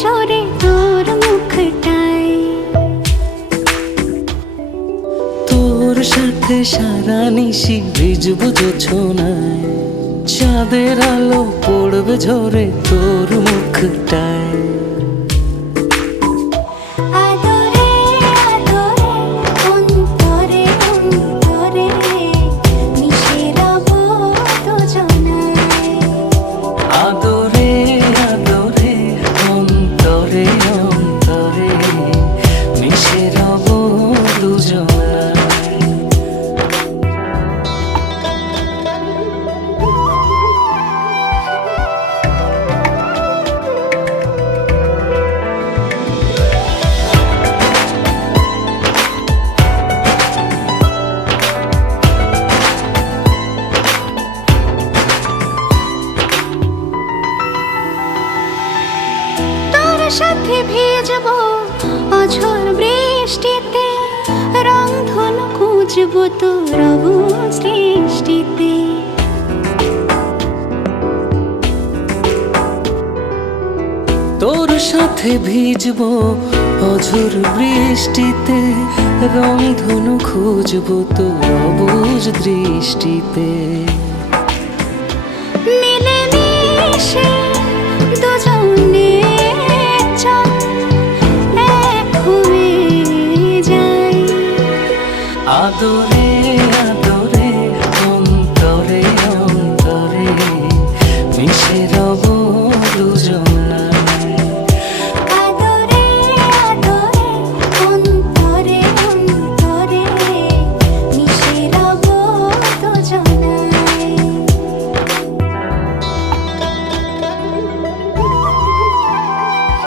ঝরে তোর মুখটাই। তোর সাথে সারা নিশি ভিজবো জোছনায়, চাঁদের আলো পড়বে ঝরে তোর মুখটায়। আদরে আদরে অন্তরে অন্তরে মিশে রব দুজনায়। আদরে আদরে অন্তরে অন্তরে মিশে রব দুজনায়। তোর সাথে ভিজবো অঝোর বৃষ্টিতে, রংধনু খুঁজবো তোর অবুঝ সৃষ্টিতে। তোর সাথে ভিজবো অঝোর বৃষ্টিতে, রংধনু খুঁজবো তোর অবুঝ দৃষ্টিতে। মিলে মিশে দুজনে চল এক হয়ে যাই। আদরে আদরে অন্তরে অন্তরে মিশে রব